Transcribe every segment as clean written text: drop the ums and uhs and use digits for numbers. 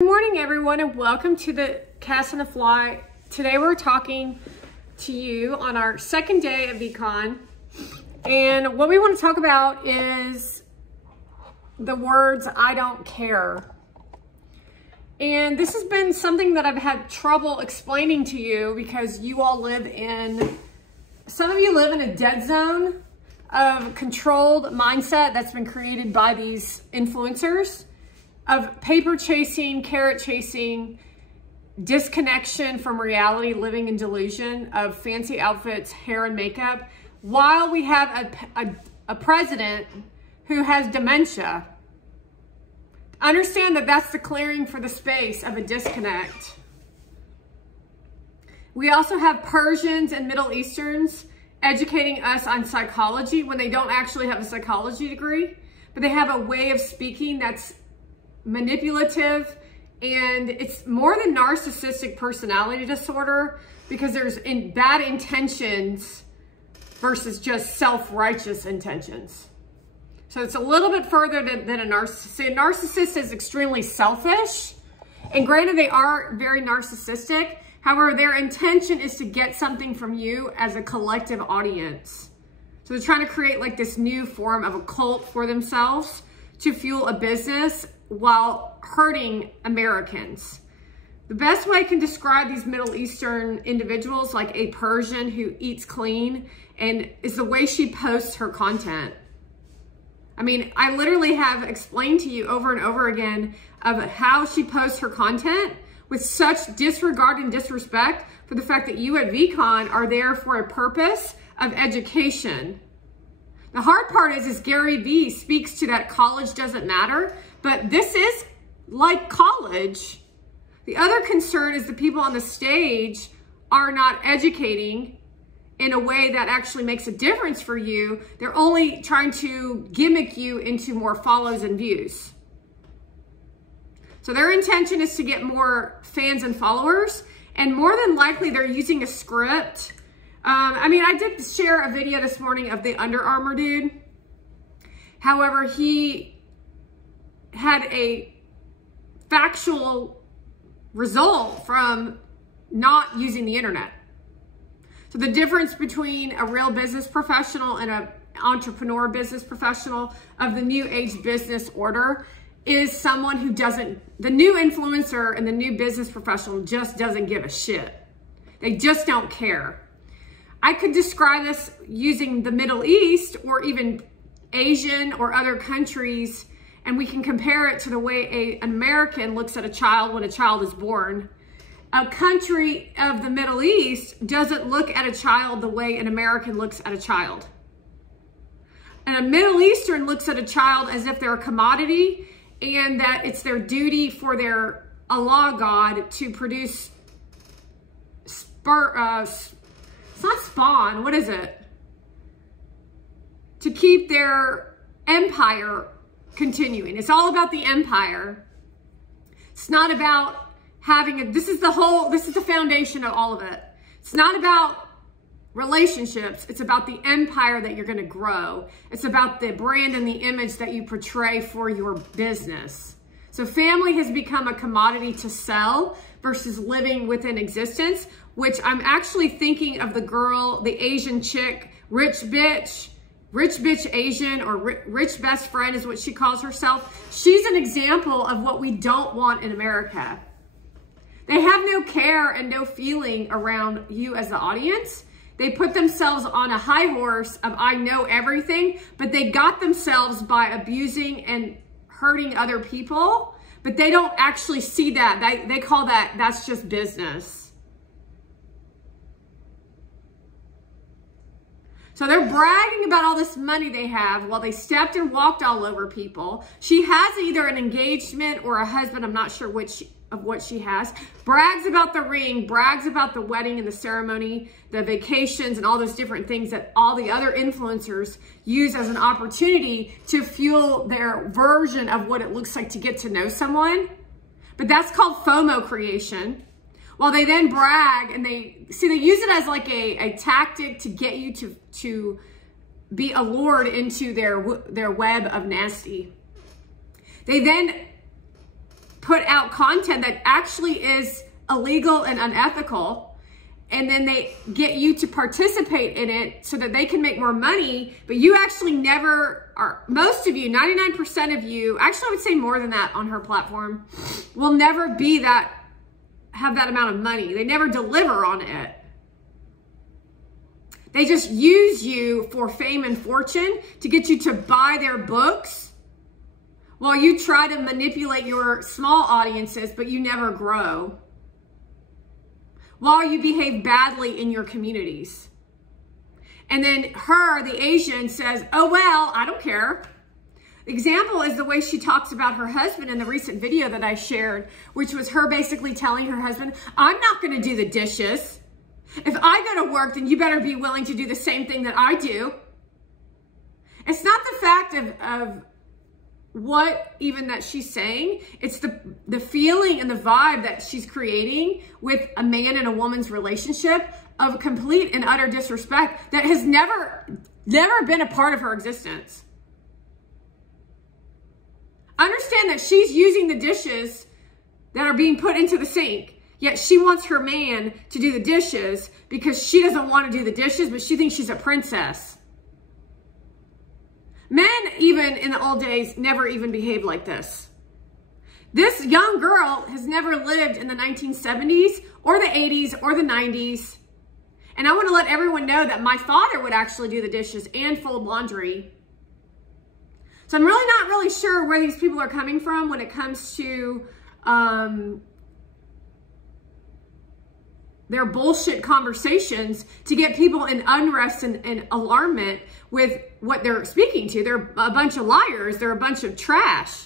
Good morning, everyone, and welcome to the Cast on the Fly. Today we're talking to you on our second day of VCon, and what we want to talk about is the words "I don't care." And this has been something that I've had trouble explaining to you because you all some of you live in a dead zone of controlled mindset that's been created by these influencers, of paper chasing, carrot chasing, disconnection from reality, living in delusion, of fancy outfits, hair and makeup, while we have a president who has dementia. Understand that that's the clearing for the space of a disconnect. We also have Persians and Middle Easterns educating us on psychology when they don't actually have a psychology degree, but they have a way of speaking that's manipulative, and it's more than narcissistic personality disorder because there's bad intentions versus just self-righteous intentions. So it's a little bit further than a narcissist. A narcissist is extremely selfish, and granted they are very narcissistic. However, their intention is to get something from you as a collective audience. So they're trying to create like this new form of a cult for themselves to fuel a business while hurting Americans. The best way I can describe these Middle Eastern individuals, like a Persian who eats clean, and is the way she posts her content. I mean, I literally have explained to you over and over again of how she posts her content with such disregard and disrespect for the fact that you at VCon are there for a purpose of education. The hard part is Gary Vee speaks to that college doesn't matter, but this is like college. The other concern is the people on the stage are not educating in a way that actually makes a difference for you. They're only trying to gimmick you into more follows and views. So their intention is to get more fans and followers, and more than likely they're using a script. I mean, I did share a video this morning of the Under Armour dude. However, he had a factual result from not using the internet. So the difference between a real business professional and an entrepreneur business professional of the new age business order is someone who the new influencer and the new business professional just doesn't give a shit. They just don't care. I could describe this using the Middle East or even Asian or other countries, and we can compare it to the way an American looks at a child when a child is born. A country of the Middle East doesn't look at a child the way an American looks at a child. And a Middle Eastern looks at a child as if they're a commodity, and that it's their duty for their Allah God to produce it's not spawn, what is it? To keep their empire continuing. It's all about the empire. It's not about having this is the foundation of all of it. It's not about relationships. It's about the empire that you're going to grow. It's about the brand and the image that you portray for your business. So family has become a commodity to sell versus living within existence, which I'm actually thinking of the girl, the Asian chick, rich bitch Asian, or rich best friend is what she calls herself. She's an example of what we don't want in America. They have no care and no feeling around you as the audience. They put themselves on a high horse of I know everything, but they got themselves by abusing and hurting other people, but they don't actually see that. They call that's just business. So they're bragging about all this money they have while they stepped and walked all over people. She has either an engagement or a husband, I'm not sure which of what she has. Brags about the ring, brags about the wedding and the ceremony, the vacations, and all those different things that all the other influencers use as an opportunity to fuel their version of what it looks like to get to know someone. But that's called FOMO creation. While they then brag and they use it as like a tactic to get you to be allured into their web of nasty. They then put out content that actually is illegal and unethical, and then they get you to participate in it so that they can make more money, but you actually never are, most of you, 99% of you, actually I would say more than that on her platform, will never be that, have that amount of money. They never deliver on it. They just use you for fame and fortune to get you to buy their books while you try to manipulate your small audiences, but you never grow. While you behave badly in your communities. And then her, the Asian, says, oh, well, I don't care. The example is the way she talks about her husband in the recent video that I shared, which was her basically telling her husband, I'm not going to do the dishes. If I go to work, then you better be willing to do the same thing that I do. It's not the fact of what even that she's saying. It's the feeling and the vibe that she's creating with a man and a woman's relationship of complete and utter disrespect that has never been a part of her existence. Understand that she's using the dishes that are being put into the sink. Yet she wants her man to do the dishes because she doesn't want to do the dishes, but she thinks she's a princess. Men, even in the old days, never even behaved like this. This young girl has never lived in the 1970s or the 80s or the 90s. And I want to let everyone know that my father would actually do the dishes and fold laundry. So I'm really not really sure where these people are coming from when it comes to their bullshit conversations to get people in unrest and alarmment with what they're speaking to. They're a bunch of liars. They're a bunch of trash.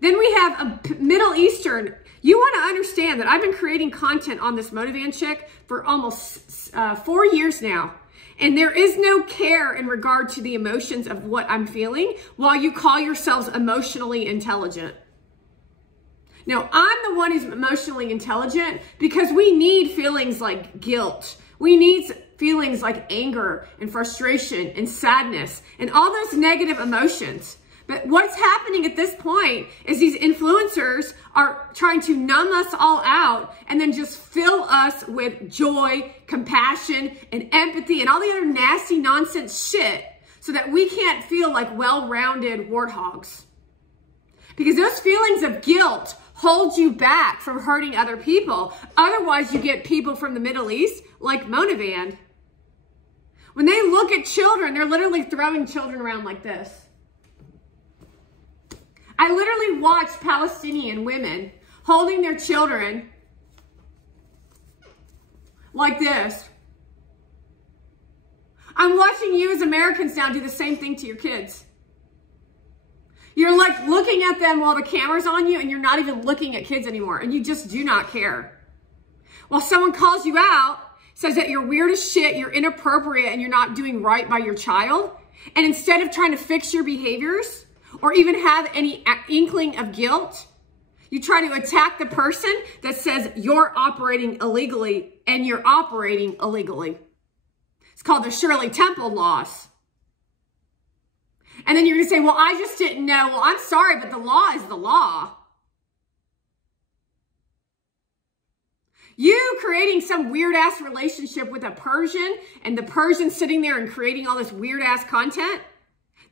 Then we have a Middle Eastern. You want to understand that I've been creating content on this Motivan chick for almost 4 years now. And there is no care in regard to the emotions of what I'm feeling while you call yourselves emotionally intelligent. No, I'm the one who's emotionally intelligent because we need feelings like guilt. We need feelings like anger and frustration and sadness and all those negative emotions. But what's happening at this point is these influencers are trying to numb us all out and then just fill us with joy, compassion, and empathy and all the other nasty nonsense shit so that we can't feel like well-rounded warthogs. Because those feelings of guilt hold you back from hurting other people. Otherwise, you get people from the Middle East like Motivan. When they look at children, they're literally throwing children around like this. I literally watched Palestinian women holding their children like this. I'm watching you as Americans now do the same thing to your kids. You're like looking at them while the camera's on you and you're not even looking at kids anymore and you just do not care. While someone calls you out, says that you're weird as shit, you're inappropriate, and you're not doing right by your child, and instead of trying to fix your behaviors or even have any inkling of guilt, you try to attack the person that says you're operating illegally and you're operating illegally. It's called the Shirley Temple laws. And then you're going to say, well, I just didn't know. Well, I'm sorry, but the law is the law. You creating some weird-ass relationship with a Persian and the Persian sitting there and creating all this weird-ass content,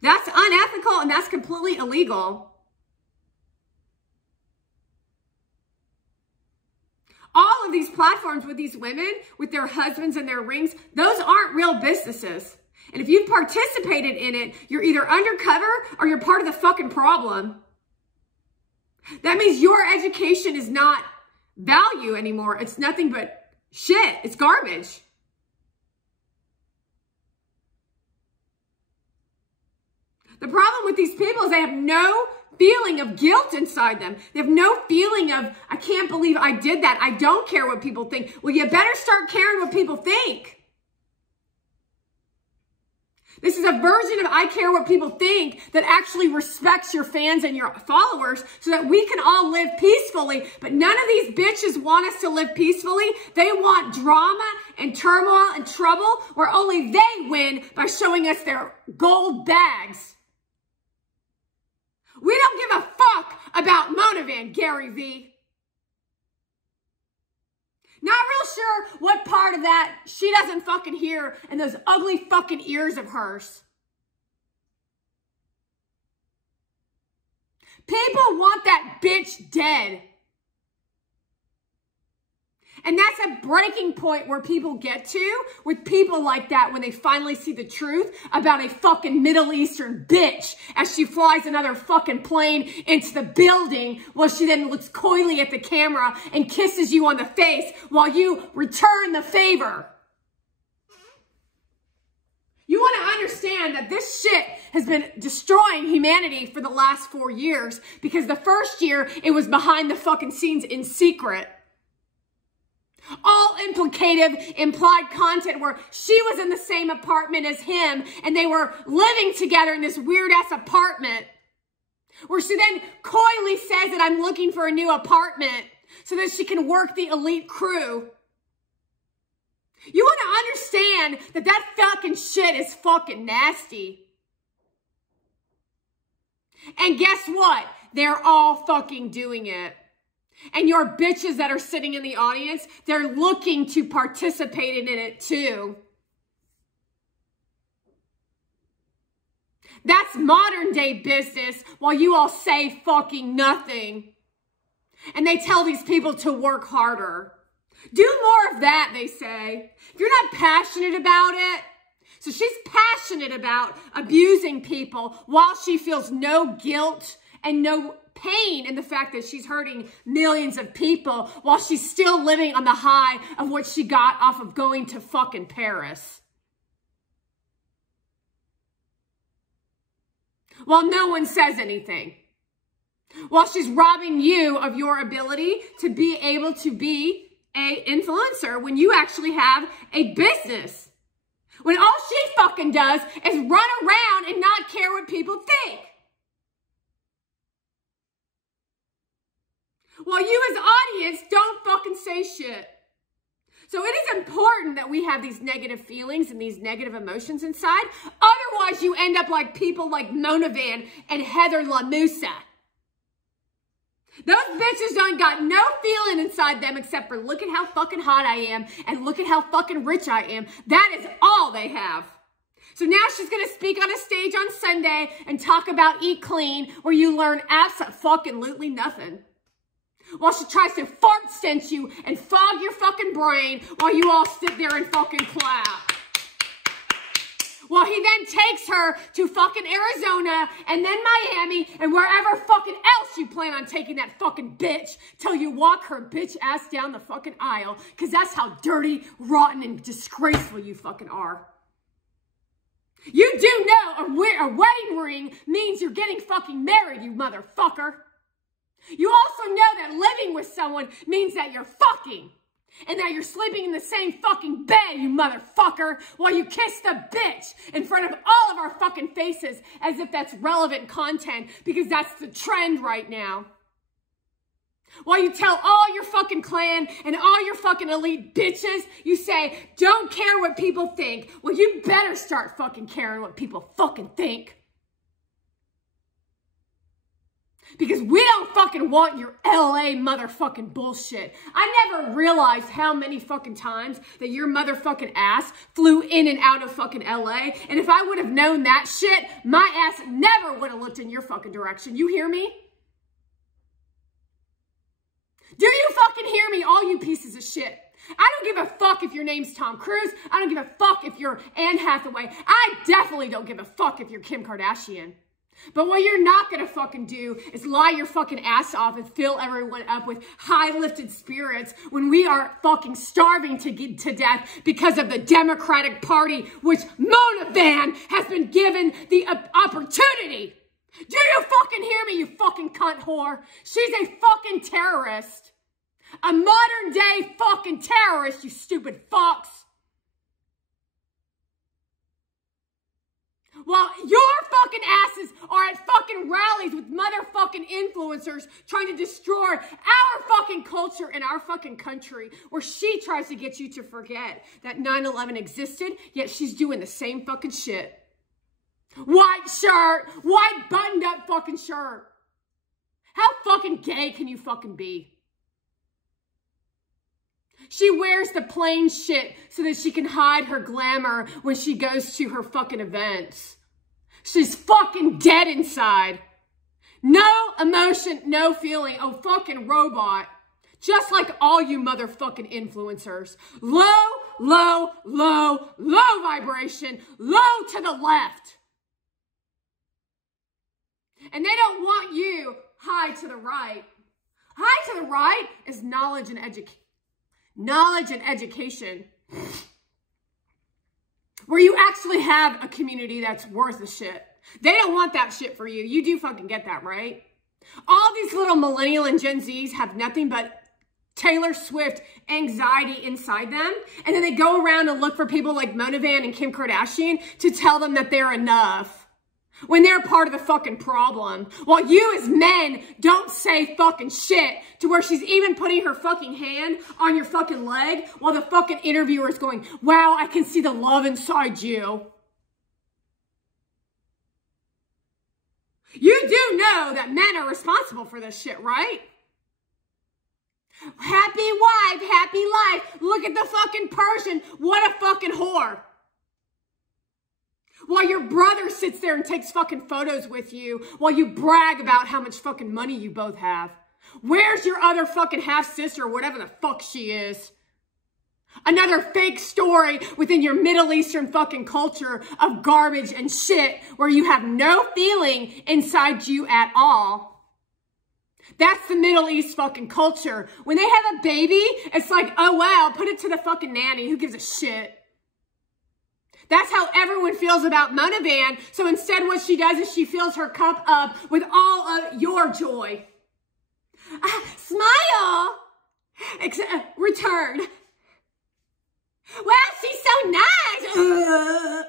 that's unethical and that's completely illegal. All of these platforms with these women, with their husbands and their rings, those aren't real businesses. And if you've participated in it, you're either undercover or you're part of the fucking problem. That means your education is not value anymore. It's nothing but shit. It's garbage. The problem with these people is they have no feeling of guilt inside them. They have no feeling of, I can't believe I did that. I don't care what people think. Well, you better start caring what people think. This is a version of I care what people think that actually respects your fans and your followers so that we can all live peacefully. But none of these bitches want us to live peacefully. They want drama and turmoil and trouble where only they win by showing us their gold bags. We don't give a fuck about Monavan, Gary V. Not real sure what part of that she doesn't fucking hear in those ugly fucking ears of hers. People want that bitch dead. And that's a breaking point where people get to with people like that when they finally see the truth about a fucking Middle Eastern bitch as she flies another fucking plane into the building while she then looks coyly at the camera and kisses you on the face while you return the favor. You want to understand that this shit has been destroying humanity for the last 4 years because the first year it was behind the fucking scenes in secret. All implied content where she was in the same apartment as him and they were living together in this weird ass apartment where she then coyly says that I'm looking for a new apartment so that she can work the elite crew. You want to understand that that fucking shit is fucking nasty. And guess what? They're all fucking doing it. And your bitches that are sitting in the audience, they're looking to participate in it too. That's modern day business while you all say fucking nothing. And they tell these people to work harder. Do more of that, they say. If you're not passionate about it, so she's passionate about abusing people while she feels no guilt and no pain in the fact that she's hurting millions of people while she's still living on the high of what she got off of going to fucking Paris. While no one says anything. While she's robbing you of your ability to be able to be an influencer when you actually have a business. When all she fucking does is run around and not care what people think. While you as audience don't fucking say shit. So it is important that we have these negative feelings and these negative emotions inside. Otherwise, you end up like people like Monavan and Heather LaMusa. Those bitches don't got no feeling inside them except for look at how fucking hot I am and look at how fucking rich I am. That is all they have. So now she's going to speak on a stage on Sunday and talk about Eat Clean where you learn absolutely nothing. While she tries to fart stench you and fog your fucking brain while you all sit there and fucking clap. While he then takes her to fucking Arizona and then Miami and wherever fucking else you plan on taking that fucking bitch till you walk her bitch ass down the fucking aisle because that's how dirty, rotten, and disgraceful you fucking are. You do know a wedding ring means you're getting fucking married, you motherfucker. You also know that living with someone means that you're fucking. And that you're sleeping in the same fucking bed, you motherfucker, while you kiss the bitch in front of all of our fucking faces as if that's relevant content because that's the trend right now. While you tell all your fucking clan and all your fucking elite bitches, you say, don't care what people think. Well, you better start fucking caring what people fucking think. Because we don't fucking want your LA motherfucking bullshit. I never realized how many fucking times that your motherfucking ass flew in and out of fucking LA. And if I would have known that shit, my ass never would have looked in your fucking direction. You hear me? Do you fucking hear me, all you pieces of shit? I don't give a fuck if your name's Tom Cruise. I don't give a fuck if you're Anne Hathaway. I definitely don't give a fuck if you're Kim Kardashian. But what you're not going to fucking do is lie your fucking ass off and fill everyone up with high-lifted spirits when we are fucking starving to death because of the Democratic Party, which Monavan has been given the opportunity. Do you fucking hear me, you fucking cunt whore? She's a fucking terrorist. A modern-day fucking terrorist, you stupid fucks. While your fucking asses are at fucking rallies with motherfucking influencers trying to destroy our fucking culture and our fucking country, where she tries to get you to forget that 9/11 existed, yet she's doing the same fucking shit. White shirt, white buttoned up fucking shirt. How fucking gay can you fucking be? She wears the plain shit so that she can hide her glamour when she goes to her fucking events. She's fucking dead inside. No emotion, no feeling. Oh, fucking robot. Just like all you motherfucking influencers. Low, low, low, low vibration. Low to the left. And they don't want you high to the right. High to the right is knowledge and education. Knowledge and education. Where you actually have a community that's worth a shit. They don't want that shit for you. You do fucking get that, right? All these little millennial and Gen Zs have nothing but Taylor Swift anxiety inside them. And then they go around and look for people like Mona Van and Kim Kardashian to tell them that they're enough. When they're part of the fucking problem. While you as men don't say fucking shit to where she's even putting her fucking hand on your fucking leg while the fucking interviewer is going, wow, I can see the love inside you. You do know that men are responsible for this shit, right? Happy wife, happy life. Look at the fucking Persian. What a fucking whore. While your brother sits there and takes fucking photos with you while you brag about how much fucking money you both have. Where's your other fucking half-sister or whatever the fuck she is? Another fake story within your Middle Eastern fucking culture of garbage and shit where you have no feeling inside you at all. That's the Middle East fucking culture. When they have a baby, it's like, oh wow, put it to the fucking nanny. Who gives a shit? That's how everyone feels about Mona Van. So instead what she does is she fills her cup up with all of your joy. Smile. Return. Wow, she's so nice.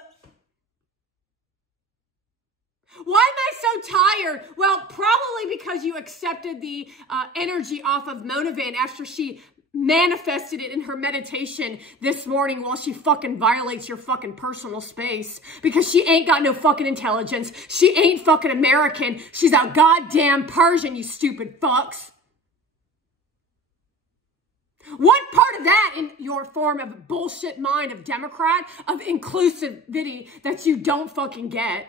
Why am I so tired? Well, probably because you accepted the energy off of Mona Van after she manifested it in her meditation this morning while she fucking violates your fucking personal space. Because she ain't got no fucking intelligence. She ain't fucking American. She's a goddamn Persian, you stupid fucks. What part of that in your form of bullshit mind of Democrat, of inclusivity that you don't fucking get?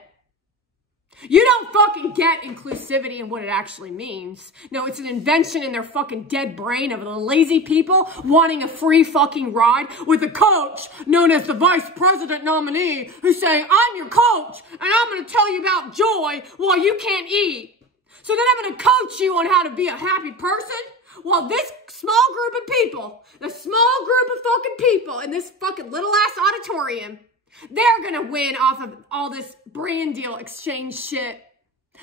You don't fucking get inclusivity and what it actually means. No, it's an invention in their fucking dead brain of the lazy people wanting a free fucking ride with a coach known as the vice president nominee who's saying, I'm your coach and I'm going to tell you about joy while you can't eat. So then I'm going to coach you on how to be a happy person while this small group of people, the small group of fucking people in this fucking little ass auditorium, they're going to win off of all this brand deal exchange shit.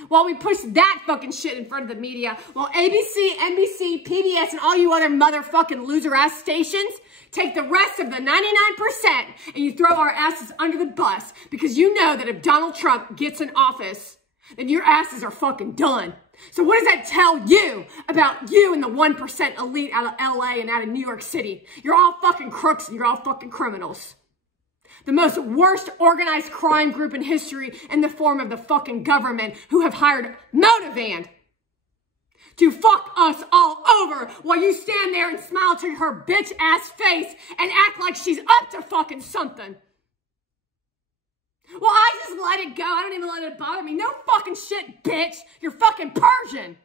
While we push that fucking shit in front of the media, while ABC, NBC, PBS, and all you other motherfucking loser-ass stations take the rest of the 99% and you throw our asses under the bus because you know that if Donald Trump gets in office, then your asses are fucking done. So what does that tell you about you and the 1% elite out of LA and out of New York City? You're all fucking crooks and you're all fucking criminals. The most worst organized crime group in history in the form of the fucking government who have hired Mona Van to fuck us all over while you stand there and smile to her bitch ass face and act like she's up to fucking something. Well, I just let it go. I don't even let it bother me. No fucking shit, bitch. You're fucking Persian.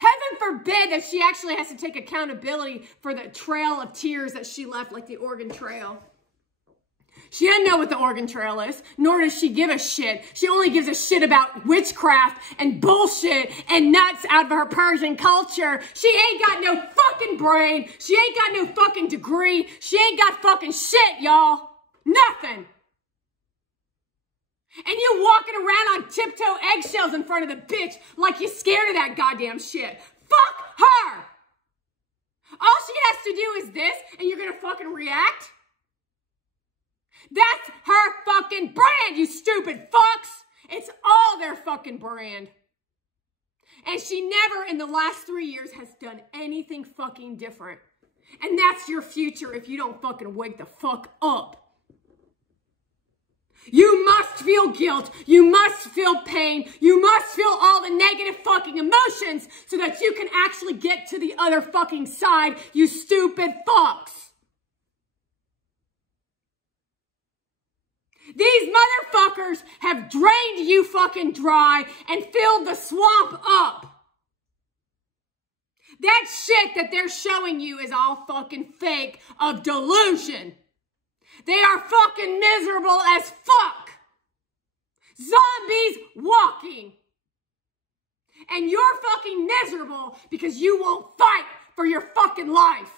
Heaven forbid that she actually has to take accountability for the trail of tears that she left, like the Oregon Trail. She doesn't know what the Oregon Trail is, nor does she give a shit. She only gives a shit about witchcraft and bullshit and nuts out of her Persian culture. She ain't got no fucking brain. She ain't got no fucking degree. She ain't got fucking shit, y'all. Nothing. And you walking around on tiptoe eggshells in front of the bitch like you're scared of that goddamn shit. Fuck her. All she has to do is this, and you're gonna fucking react? That's her fucking brand, you stupid fucks. It's all their fucking brand. And she never in the last 3 years has done anything fucking different. And that's your future if you don't fucking wake the fuck up. You must feel guilt. You must feel pain. You must feel all the negative fucking emotions so that you can actually get to the other fucking side, you stupid fucks. These motherfuckers have drained you fucking dry and filled the swamp up. That shit that they're showing you is all fucking fake of delusion. They are fucking miserable as fuck. Zombies walking. And you're fucking miserable because you won't fight for your fucking life.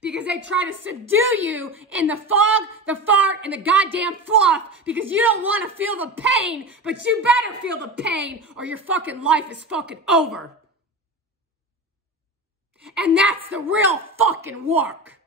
Because they try to subdue you in the fog, the fart, and the goddamn fluff because you don't want to feel the pain, but you better feel the pain or your fucking life is fucking over. And that's the real fucking work.